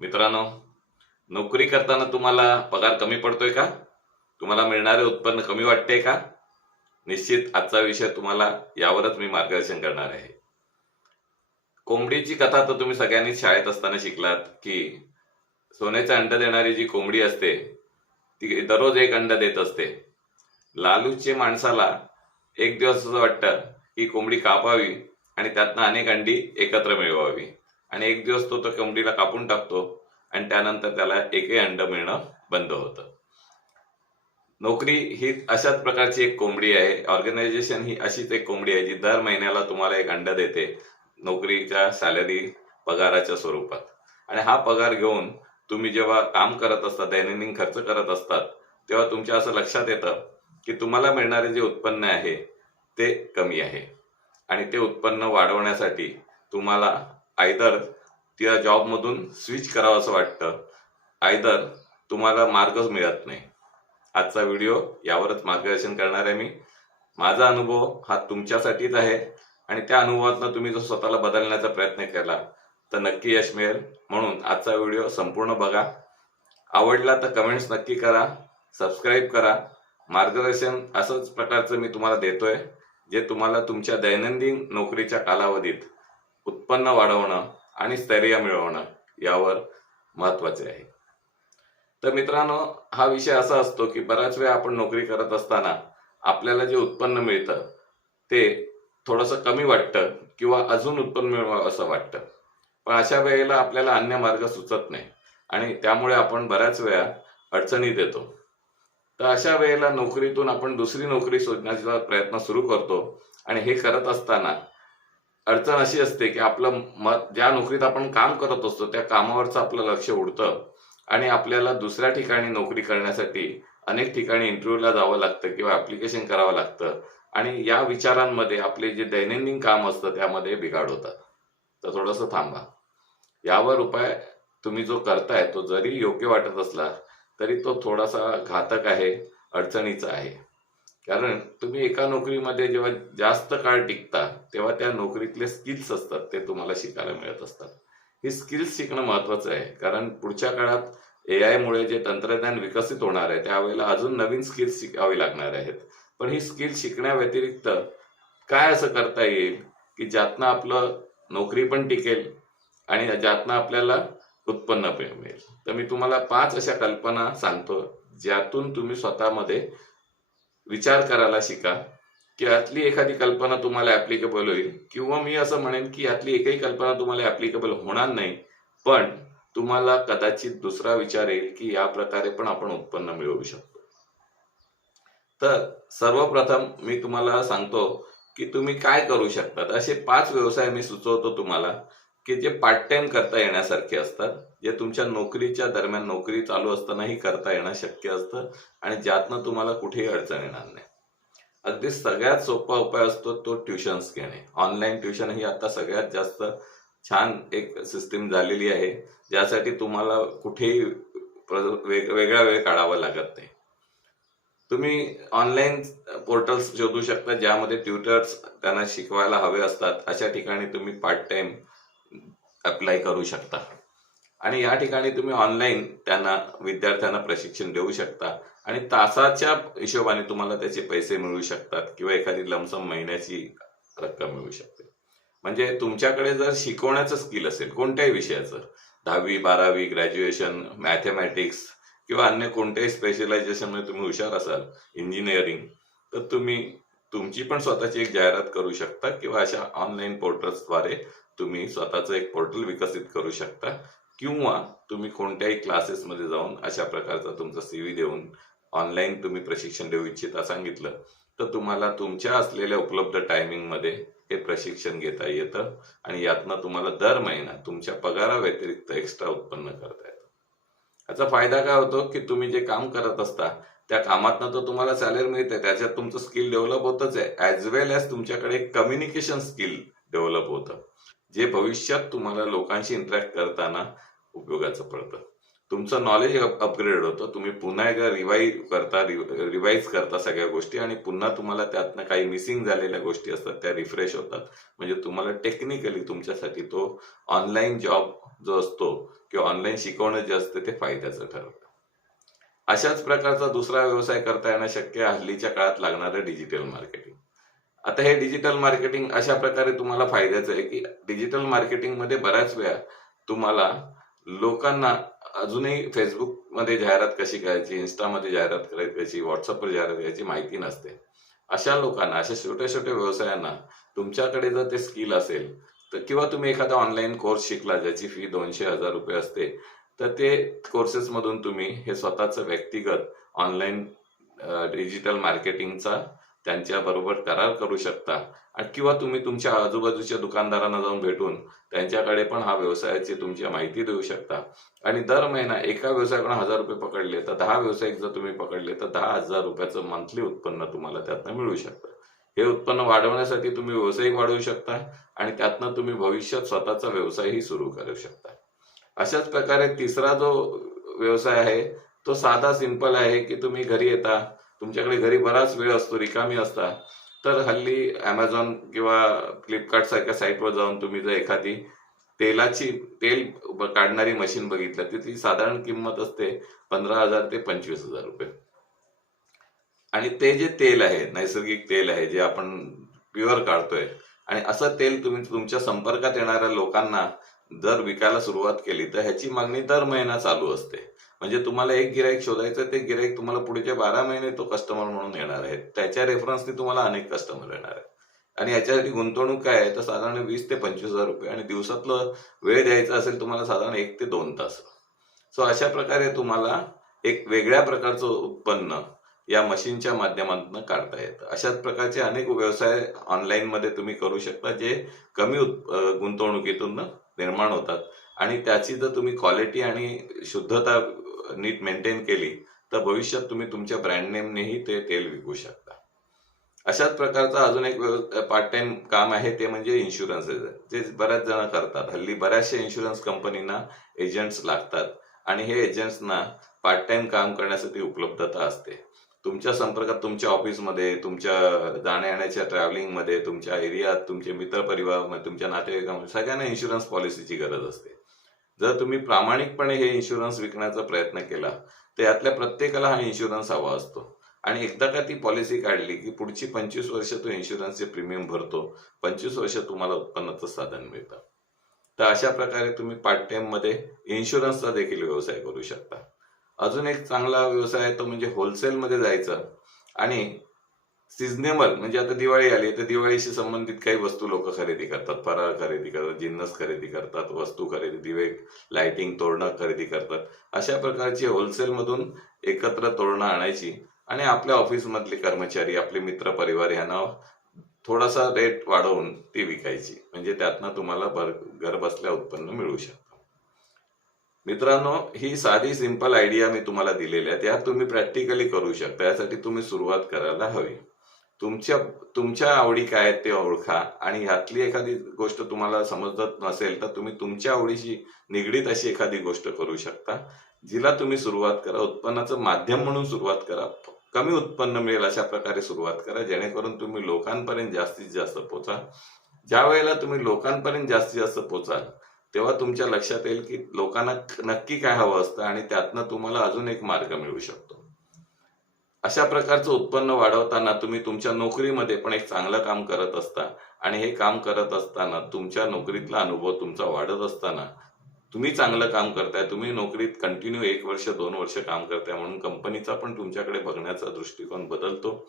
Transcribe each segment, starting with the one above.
मित्रांनो, नोकरी करताना तुम्हाला पगार कमी पडतोय का? तुम्हाला मिळणारे उत्पन्न कमी वाटते का? निश्चित आजचा विषय तुम्हाला यावरच मी मार्गदर्शन करणार आहे. कोंबडीची कथा तर तुम्ही सगळ्यांनी शाळेत असताना शिकलात की सोन्याचे अंड देणारी जी कोंबडी असते ती दररोज एक अंड देत असते. लालूचे माणसाला एक दिवस असं वाटतं ही कोंबडी कापावी आणि त्यातनं अनेक अंडी एकत्र मिळवावी, आणि एक दिवस तो कोंबडीला कापून टाकतो आणि त्यानंतर त्याला एकही अंड मिळणं बंद होतं. नोकरी ही अशाच प्रकारची एक कोंबडी आहे. ऑर्गनायझेशन ही अशीच एक कोंबडी आहे जी दर महिन्याला तुम्हाला एक अंड देते नोकरीच्या सॅलरी पगाराच्या स्वरूपात. आणि हा पगार घेऊन तुम्ही जेव्हा काम करत असता, दैनंदिन खर्च करत असतात, तेव्हा तुमच्या असं लक्षात येतं की तुम्हाला मिळणारे जे उत्पन्न आहे ते कमी आहे, आणि ते उत्पन्न वाढवण्यासाठी तुम्हाला आयदर त्या जॉबमधून स्विच करावं असं वाटतं, आयदर तुम्हाला मार्गच मिळत नाही. आजचा व्हिडिओ यावरच मार्गदर्शन करणार आहे मी. माझा अनुभव हा तुमच्यासाठीच आहे, आणि त्या अनुभवातून तुम्ही जर स्वतःला बदलण्याचा प्रयत्न केला तर नक्की यश मिळेल. म्हणून आजचा व्हिडिओ संपूर्ण बघा. आवडला तर कमेंट्स नक्की करा, सबस्क्राईब करा. मार्गदर्शन असंच प्रकारचं मी तुम्हाला देतोय जे तुम्हाला तुमच्या दैनंदिन नोकरीच्या कालावधीत उत्पन्न वाढवणं आणि स्थैर्य मिळवणं यावर महत्वाचे आहे. तर मित्रांनो, हा विषय असा असतो की बराच वेळा आपण नोकरी करत असताना आपल्याला जे उत्पन्न मिळतं ते थोडंसं कमी वाटतं किंवा अजून उत्पन्न मिळवावं असं वाटतं. पण अशा वेळेला आपल्याला अन्य मार्ग सुचत नाही आणि त्यामुळे आपण बऱ्याच वेळा अडचणीत येतो. तर अशा वेळेला नोकरीतून आपण दुसरी नोकरी शोधण्याचा प्रयत्न सुरू करतो, आणि हे करत असताना अडचण अशी असते की आपलं ज्या नोकरीत आपण काम करत असतो त्या कामावरचं आपलं लक्ष उडतं, आणि आपल्याला दुसऱ्या ठिकाणी नोकरी करण्यासाठी अनेक ठिकाणी इंटरव्ह्यूला जावं लागतं किंवा ऍप्लिकेशन करावं लागतं, आणि या विचारांमध्ये आपले जे दैनंदिन काम असतं त्यामध्ये बिघाड होतात. तर थोडंसं थांबा. यावर उपाय तुम्ही जो करताय तो जरी योग्य वाटत असला तरी तो थोडासा घातक आहे, अडचणीचा आहे. कारण तुम्ही एका नोकरीमध्ये जेव्हा जास्त काळ टिकता तेव्हा त्या नोकरीतले स्किल्स असतात ते तुम्हाला शिकायला मिळत असतात. ही स्किल्स शिकणं महत्वाचं आहे, कारण पुढच्या काळात एआय मुळे जे तंत्रज्ञान विकसित होणार आहे त्यावेळेला अजून नवीन स्किल्स शिकावी लागणार आहेत. पण ही स्किल्स शिकण्या व्यतिरिक्त काय असं करता येईल की ज्यातनं आपलं नोकरी पण टिकेल आणि ज्यातनं आपल्याला उत्पन्न मिळेल. तर मी तुम्हाला 5 अशा कल्पना सांगतो ज्यातून तुम्ही स्वतःमध्ये विचार करायला शिका की यातली एखादी कल्पना तुम्हाला ऍप्लिकेबल होईल, किंवा मी असं म्हणेन की यातली एकही कल्पना तुम्हाला ऍप्लिकेबल होणार नाही, पण तुम्हाला कदाचित दुसरा विचार येईल की या प्रकारे पण आपण उत्पन्न मिळवू शकतो. तर सर्वप्रथम मी तुम्हाला सांगतो की तुम्ही काय करू शकता. असे 5 व्यवसाय मी सुचवतो तुम्हाला की जे पार्ट टाइम करता येण्यासारखे असतात, जे तुमच्या नोकरीच्या दरम्यान नोकरी चालू असतानाही करता येणं शक्य असतं, आणि ज्यातनं तुम्हाला कुठेही अडचण येणार नाही. अगदी सगळ्यात सोपा उपाय असतो तो ट्युशन्स घेणे. ऑनलाईन ट्युशन ही आता सगळ्यात जास्त छान एक सिस्टीम झालेली आहे, ज्यासाठी तुम्हाला कुठेही वेगळा वेळ काढावा लागत नाही. तुम्ही ऑनलाईन पोर्टल्स शोधू शकता ज्यामध्ये ट्युटर्स त्यांना शिकवायला हवे असतात. अशा ठिकाणी तुम्ही पार्ट टाइम अप्लाय करू शकता, आणि या ठिकाणी तुम्ही ऑनलाईन विद्यार्थ्यांना प्रशिक्षण देऊ शकता, आणि तासाच्या हिशोबाने तुम्हाला त्याचे पैसे मिळू शकतात किंवा एखादी लमसम महिन्याची रक्कम मिळू शकते. म्हणजे तुमच्याकडे जर शिकवण्याचं स्किल असेल कोणत्याही विषयाचं, 10वी 12वी ग्रॅज्युएशन, मॅथमॅटिक्स किंवा अन्य कोणत्याही स्पेशलायझेशन मध्ये तुम्ही हुशार असाल, इंजिनिअरिंग, तर तुम्ही तुमची पण स्वतःची एक जाहिरात करू शकता, किंवा अशा ऑनलाईन पोर्टल्सद्वारे तुम्ही स्वतःचं एक पोर्टल विकसित करू शकता, किंवा तुम्ही कोणत्याही क्लासेसमध्ये जाऊन अशा प्रकारचा तुमचा CV देऊन ऑनलाईन तुम्ही प्रशिक्षण देऊ इच्छिता सांगितलं तर तुम्हाला तुमच्या असलेल्या उपलब्ध टायमिंग मध्ये हे प्रशिक्षण घेता येतं, आणि यातनं तुम्हाला दर महिना तुमच्या पगारा व्यतिरिक्त एक्स्ट्रा उत्पन्न करता येतं. याचा फायदा काय होतो की तुम्ही जे काम करत असता त्या कामातनं तर तुम्हाला सॅलरी मिळते, त्याच्यात तुमचं स्किल डेव्हलप होतच आहे, ऍज वेल एज तुमच्याकडे कम्युनिकेशन स्किल डेव्हलप होतं, जे भविष्यात तुम्हाला लोकांशी इंटरॅक्ट करताना उपयोगाचं पडतं. तुमचं नॉलेज अपग्रेड होतं, तुम्ही पुन्हा एकदा रिवाईज करता सगळ्या गोष्टी, आणि पुन्हा तुम्हाला त्यातनं काही मिसिंग झालेल्या गोष्टी असतात त्या रिफ्रेश होतात. म्हणजे तुम्हाला टेक्निकली तुमच्यासाठी तो ऑनलाईन जॉब जो असतो किंवा ऑनलाईन शिकवणं जे असते ते फायद्याचं ठरतं. अशाच प्रकारचा दुसरा व्यवसाय करता येणं शक्य आहे हल्लीच्या काळात लागणारं डिजिटल मार्केटिंग. आता हे डिजिटल मार्केटिंग अशा प्रकारे तुम्हाला फायद्याचं आहे की डिजिटल मार्केटिंगमध्ये बऱ्याच वेळा तुम्हाला लोकांना अजूनही फेसबुकमध्ये जाहिरात कशी करायची, इन्स्टामध्ये जाहिरात करायची, व्हॉट्सअपवर जाहिरात करायची माहिती नसते. अशा लोकांना, अशा छोट्या छोट्या व्यवसायांना तुमच्याकडे जर ते स्किल असेल तर, किंवा तुम्ही एखादा ऑनलाईन कोर्स शिकला ज्याची फी 200,000 रुपये असते, तर ते कोर्सेसमधून तुम्ही हे स्वतःचं व्यक्तिगत ऑनलाईन डिजिटल मार्केटिंगचा त्यांच्या बरोबर करार करू शकता. किंवा तुम्ही तुमच्या आजूबाजूच्या दुकानदारांना जाऊन भेटून त्यांच्याकडे पण हा व्यवसायाची तुमची माहिती देऊ शकता. आणि दर महिना एका व्यवसायाकडून 1,000 रुपये पकडले तर 10 व्यावसायिक जर तुम्ही पकडले तर 10,000 रुपयाचं मंथली उत्पन्न तुम्हाला त्यातनं मिळू शकतं. हे उत्पन्न वाढवण्यासाठी तुम्ही व्यावसायिक वाढवू शकता आणि त्यातनं तुम्ही भविष्यात स्वतःचा व्यवसायही सुरू करू शकता. अशाच प्रकारे तिसरा जो व्यवसाय आहे तो साधा सिंपल आहे की तुम्ही घरी येता, तुमच्याकडे घरी बराच वेळ असतो, रिकामी असता, तर हल्ली अमेझॉन किंवा फ्लिपकार्ट सारख्या साईटवर जाऊन तुम्ही जर एखादी तेल काढणारी मशीन बघितलं तर ती साधारण किंमत असते 15,000 ते 25,000 रुपये. आणि ते जे तेल आहे, नैसर्गिक तेल आहे जे आपण प्युअर काढतोय, आणि असं तेल तुम्ही तुमच्या संपर्कात येणाऱ्या लोकांना जर विकायला सुरुवात केली तर ह्याची मागणी दर महिना चालू असते. म्हणजे तुम्हाला एक गिराईक शोधायचं, ते गिराईक तुम्हाला पुढचे 12 महिने तो कस्टमर म्हणून येणार आहे. त्याच्या रेफरन्सने तुम्हाला अनेक कस्टमर येणार आहेत. आणि याच्यासाठी गुंतवणूक काय आहे तर साधारण 20 ते 25,000 रुपये, आणि दिवसातलं वेळ द्यायचा असेल तुम्हाला साधारण 1 ते 2 तास. सो अशा प्रकारे तुम्हाला एक वेगळ्या प्रकारचं उत्पन्न या मशीनच्या माध्यमातून काढता येतं. अशाच प्रकारचे अनेक व्यवसाय ऑनलाईन मध्ये तुम्ही करू शकता जे कमी गुंतवणुकीतून निर्माण होतात, आणि त्याची जर तुम्ही क्वालिटी आणि शुद्धता नीट मेंटेन केली तर भविष्यात तुम्ही तुमच्या ब्रँड नेमनेही ते तेल विकू शकता. अशाच प्रकारचा अजून एक पार्ट टाइम काम आहे ते म्हणजे इन्शुरन्स, जे बऱ्याच जण करतात. हल्ली बऱ्याचशा इन्शुरन्स कंपनीना एजंट्स लागतात, आणि हे एजंट्सना पार्ट टाइम काम करण्यासाठी उपलब्धता असते. तुमच्या संपर्कात, तुमच्या ऑफिसमध्ये, तुमच्या जाण्या येण्याच्या ट्रॅव्हलिंगमध्ये, तुमच्या एरियात, तुमचे मित्रपरिवारामध्ये, तुमच्या नातेवाईकांमध्ये सगळ्यांना इन्शुरन्स पॉलिसीची गरज असते. जर तुम्ही प्रामाणिकपणे हे इन्शुरन्स विकण्याचा प्रयत्न केला तर यातल्या प्रत्येकाला हा इन्शुरन्स हवा असतो, आणि एकदा का ती पॉलिसी काढली की पुढची 25 वर्ष तो इन्शुरन्सचे प्रीमियम भरतो, 25 वर्ष तुम्हाला उत्पन्नाचं साधन मिळतं. तर अशा प्रकारे तुम्ही पार्ट टाइम मध्ये इन्शुरन्सचा देखील व्यवसाय करू शकता. अजून एक चांगला व्यवसाय आहे तो म्हणजे होलसेल मध्ये जायचं, आणि सिजनेबल, म्हणजे आता दिवाळी आली तर दिवाळीशी संबंधित काही वस्तू लोक खरेदी करतात, फराळ खरेदी करतात, जिन्नस खरेदी करतात, वस्तू खरेदी, दिवे, लाइटिंग, तोरणं खरेदी करतात. अशा प्रकारची होलसेल मधून एकत्र तोरणं आणायची आणि आपल्या ऑफिस मधले कर्मचारी, आपले मित्र परिवार यांना थोडासा रेट वाढवून ती विकायची. म्हणजे त्यातनं तुम्हाला घर बसल्या उत्पन्न मिळू शकतं. मित्रांनो, ही साधी सिंपल आयडिया मी तुम्हाला दिलेली आहे, त्या तुम्ही प्रॅक्टिकली करू शकता. यासाठी तुम्ही सुरुवात करायला हवी. तुमच्या आवडी काय आहेत ते ओळखा, आणि ह्यातली एखादी गोष्ट तुम्हाला समजत नसेल तर तुम्ही तुमच्या आवडीशी निगडीत अशी एखादी गोष्ट करू शकता, जिला तुम्ही सुरुवात करा. उत्पन्नाचं माध्यम म्हणून सुरुवात करा, कमी उत्पन्न मिळेल अशा प्रकारे सुरुवात करा, जेणेकरून तुम्ही लोकांपर्यंत जास्तीत जास्त पोहोचा. ज्या वेळेला तुम्ही लोकांपर्यंत जास्तीत जास्त पोहोचाल तेव्हा तुमच्या लक्षात येईल की लोकांना नक्की काय हवं असतं, आणि त्यातनं तुम्हाला अजून एक मार्ग मिळू शकतो. अशा प्रकारचं उत्पन्न वाढवताना तुम्ही तुमच्या नोकरीमध्ये पण एक चांगलं काम करत असता, आणि हे काम करत असताना तुमच्या नोकरीतला अनुभव तुमचा वाढत असताना तुम्ही चांगलं काम करताय, तुम्ही नोकरीत कंटिन्यू 1 वर्ष 2 वर्ष काम करताय, म्हणून कंपनीचा पण तुमच्याकडे बघण्याचा दृष्टिकोन बदलतो.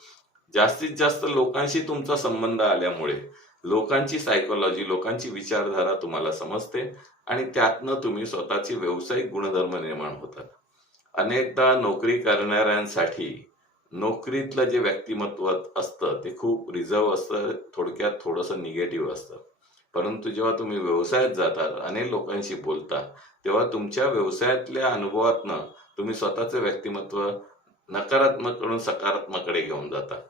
जास्तीत जास्त लोकांशी तुमचा संबंध आल्यामुळे लोकांची सायकोलॉजी, लोकांची विचारधारा तुम्हाला समजते, आणि त्यातनं तुम्ही स्वतःचे व्यावसायिक गुणधर्म निर्माण होतात. अनेकदा नोकरी करणाऱ्यांसाठी नोकरीतलं जे व्यक्तिमत्व असतं ते खूप रिझर्व असतं, थोडक्यात थोडंसं निगेटिव्ह असतं. परंतु जेव्हा तुम्ही व्यवसायात जाता, अनेक लोकांशी बोलता, तेव्हा तुमच्या व्यवसायातल्या अनुभवातनं तुम्ही स्वतःचं व्यक्तिमत्व नकारात्मककडून सकारात्मककडे घेऊन जाता,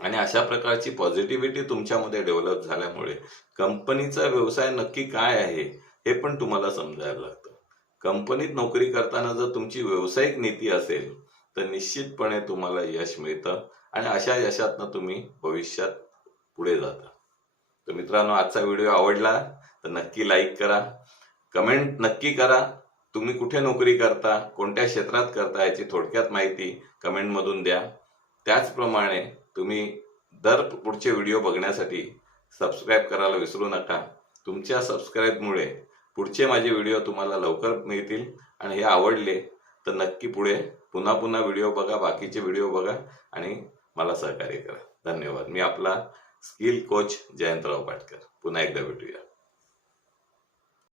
आणि अशा प्रकारची पॉझिटिव्हिटी तुमच्यामध्ये डेव्हलप झाल्यामुळे कंपनीचा व्यवसाय नक्की काय आहे हे पण तुम्हाला समजायला लागतं. कंपनीत नोकरी करताना जर तुमची व्यावसायिक नीती असेल तर निश्चितपणे तुम्हाला यश मिळतं आणि अशा यशातनं तुम्ही भविष्यात पुढे जाता. तर मित्रांनो, आजचा व्हिडिओ आवडला तर नक्की लाईक करा, कमेंट नक्की करा. तुम्ही कुठे नोकरी करता, कोणत्या क्षेत्रात करता याची थोडक्यात माहिती कमेंटमधून द्या. त्याचप्रमाणे तुम्ही पुढचे व्हिडिओ बघण्यासाठी सबस्क्राईब करायला विसरू नका. तुमच्या सबस्क्राईबमुळे पुढचे माझे व्हिडिओ तुम्हाला लवकर मिळतील आणि हे आवडले तर नक्की पुढे पुन्हा व्हिडिओ बघा, बाकीचे व्हिडिओ बघा आणि मला सहकार्य करा. धन्यवाद. मी आपला स्किल कोच जयंतराव पाटकर. पुन्हा एकदा भेटूया.